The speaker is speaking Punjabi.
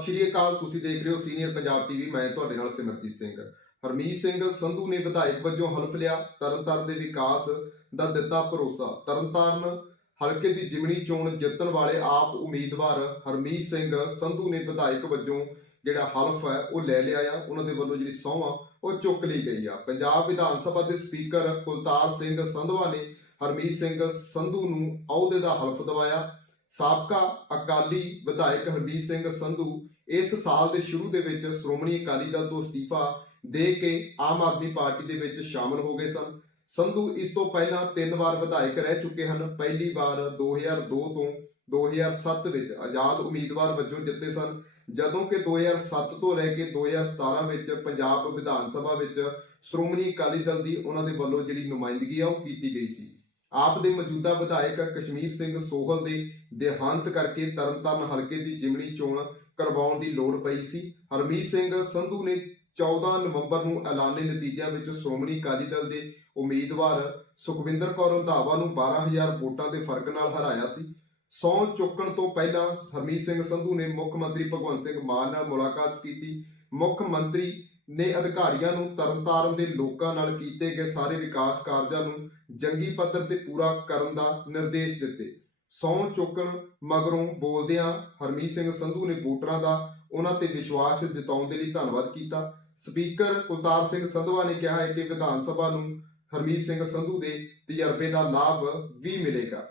ਸਤਿ ਸ਼੍ਰੀ ਅਕਾਲ, ਤੁਸੀਂ ਦੇਖ ਰਹੇ ਹੋ ਸੀਨੀਅਰ ਪੰਜਾਬ ਟੀਵੀ, ਮੈਂ ਤੁਹਾਡੇ ਨਾਲ ਸਿਮਰਜੀਤ ਸਿੰਘ। ਹਰਮੀਤ ਸਿੰਘ, ਸੰਧੂ ਨੇ ਵਿਧਾਇਕ ਵਜੋਂ ਹਲਫ ਲਿਆ, ਤਰਨਤਾਰਨ ਦੇ ਵਿਕਾਸ ਦਾ ਦਿੱਤਾ ਭਰੋਸਾ। ਤਰਨਤਾਰਨ ਹਲਕੇ ਦੀ ਜਿਮਣੀ ਚੋਣ ਜਿੱਤਣ ਵਾਲੇ ਆਪ ਉਮੀਦਵਾਰ ਹਰਮੀਤ ਸਿੰਘ, ਸੰਧੂ ਨੇ ਵਿਧਾਇਕ ਵਜੋਂ ਜਿਹੜਾ ਹਲਫ ਹੈ, ਉਹ ਲੈ ਲਿਆ ਆ। ਉਹਨਾਂ ਦੇ ਵੱਲੋਂ ਜਿਹੜੀ ਸਹੁੰ ਆ, ਉਹ ਚੁੱਕ ਲਈ ਗਈ ਆ। ਪੰਜਾਬ ਵਿਧਾਨ ਸਭਾ ਦੇ ਸਪੀਕਰ ਕੁਲਤਾਰ ਸਿੰਘ ਸੰਧਵਾ ਨੇ ਹਰਮੀਤ ਸਿੰਘ ਸੰਧੂ ਨੂੰ ਅਹੁਦੇ ਦਾ ਹਲਫ ਦਵਾਇਆ। ਸਾਬਕਾ ਅਕਾਲੀ ਵਿਧਾਇਕ ਹਰਮੀਤ ਸਿੰਘ ਸੰਧੂ ਇਸ ਸਾਲ ਦੇ ਸ਼ੁਰੂ ਦੇ ਵਿੱਚ ਸ਼੍ਰੋਮਣੀ ਅਕਾਲੀ ਦਲ ਤੋਂ ਅਸਤੀਫਾ ਦੇ ਕੇ ਆਮ ਆਦਮੀ ਪਾਰਟੀ ਦੇ ਵਿੱਚ ਸ਼ਾਮਲ ਹੋ ਗਏ ਸਨ। ਸੰਧੂ ਇਸ ਤੋਂ ਪਹਿਲਾਂ ਤਿੰਨ ਵਾਰ ਵਿਧਾਇਕ ਰਹਿ ਚੁੱਕੇ ਹਨ। ਪਹਿਲੀ ਵਾਰ 2002 ਤੋਂ 2007 ਵਿੱਚ ਆਜ਼ਾਦ ਉਮੀਦਵਾਰ ਵਜੋਂ ਜਿੱਤੇ ਸਨ। ਜਦੋਂ ਕਿ 2007 ਤੋਂ ਲੈ ਕੇ 2017 ਵਿੱਚ ਪੰਜਾਬ ਵਿਧਾਨ ਸਭਾ ਵਿੱਚ ਸ਼੍ਰੋਮਣੀ ਅਕਾਲੀ ਦਲ ਦੀ ਉਹਨਾਂ ਦੇ ਵੱਲੋਂ ਜਿਹੜੀ ਨੁਮਾਇੰਦਗੀ ਆ ਉਹ ਕੀਤੀ ਗਈ ਸੀ। ਆਪ ਦੇ ਮੌਜੂਦਾ ਵਿਧਾਇਕ ਕਸ਼ਮੀਰ ਸਿੰਘ ਸੋਹਲ ਦੇ ਦੇਹਾਂਤ ਕਰਕੇ ਤਰਨਤਾਰਨ ਹਲਕੇ ਦੀ ਜਿਮਣੀ ਚੋਣ ਕਰਵਾਉਣ ਦੀ ਲੋੜ ਪਈ ਸੀ। ਹਰਮੀਤ ਸਿੰਘ ਸੰਧੂ ਨੇ 14 ਨਵੰਬਰ ਨੂੰ ਐਲਾਨੇ ਨਤੀਜਿਆਂ ਵਿੱਚ ਸ਼੍ਰੋਮਣੀ ਅਕਾਲੀ ਦਲ ਦੇ ਉਮੀਦਵਾਰ ਸੁਖਵਿੰਦਰ ਕੌਰ ਰੰਧਾਵਾ ਨੂੰ 12000 ਵੋਟਾਂ ਦੇ ਫ਼ਰਕ ਨਾਲ ਹਰਾਇਆ ਸੀ। ਸੌ ਚੁੱਕਣ ਤੋਂ ਪਹਿਲਾਂ ਹਰਮੀਤ ਸਿੰਘ ਸੰਧੂ ਨੇ ਮੁੱਖ ਮੰਤਰੀ ਭਗਵੰਤ ਸਿੰਘ ਮਾਨ ਨਾਲ ਮੁਲਾਕਾਤ ਕੀਤੀ। ਮੁੱਖ ਮੰਤਰੀ ਨੇ ਅਧਿਕਾਰੀਆਂ ਨੂੰ ਤਰਨਤਾਰਨ ਦੇ ਲੋਕਾਂ ਨਾਲ ਕੀਤੇ ਗਏ ਸਾਰੇ ਵਿਕਾਸ ਕਾਰਜਾਂ ਨੂੰ ਜੰਗੀ ਪੱਧਰ ਤੇ ਪੂਰਾ ਕਰਨ ਦਾ ਨਿਰਦੇਸ਼ ਦਿੱਤੇ। ਸੌ ਚੁੱਕਣ ਮਗਰੋਂ ਬੋਲਦਿਆਂ ਹਰਮੀਤ ਸਿੰਘ ਸੰਧੂ ਨੇ ਵੋਟਰਾਂ ਦਾ ਉਹਨਾਂ ਤੇ ਵਿਸ਼ਵਾਸ ਜਤਾਉਣ ਦੇ ਲਈ ਧੰਨਵਾਦ ਕੀਤਾ। ਸਪੀਕਰ ਕੁਲਤਾਰ ਸਿੰਘ ਸੰਧਵਾ ਨੇ ਕਿਹਾ ਹੈ ਕਿ ਵਿਧਾਨ ਸਭਾ ਨੂੰ ਹਰਮੀਤ ਸਿੰਘ ਸੰਧੂ ਦੇ ਤਜਰਬੇ ਦਾ ਲਾਭ ਵੀ ਮਿਲੇਗਾ।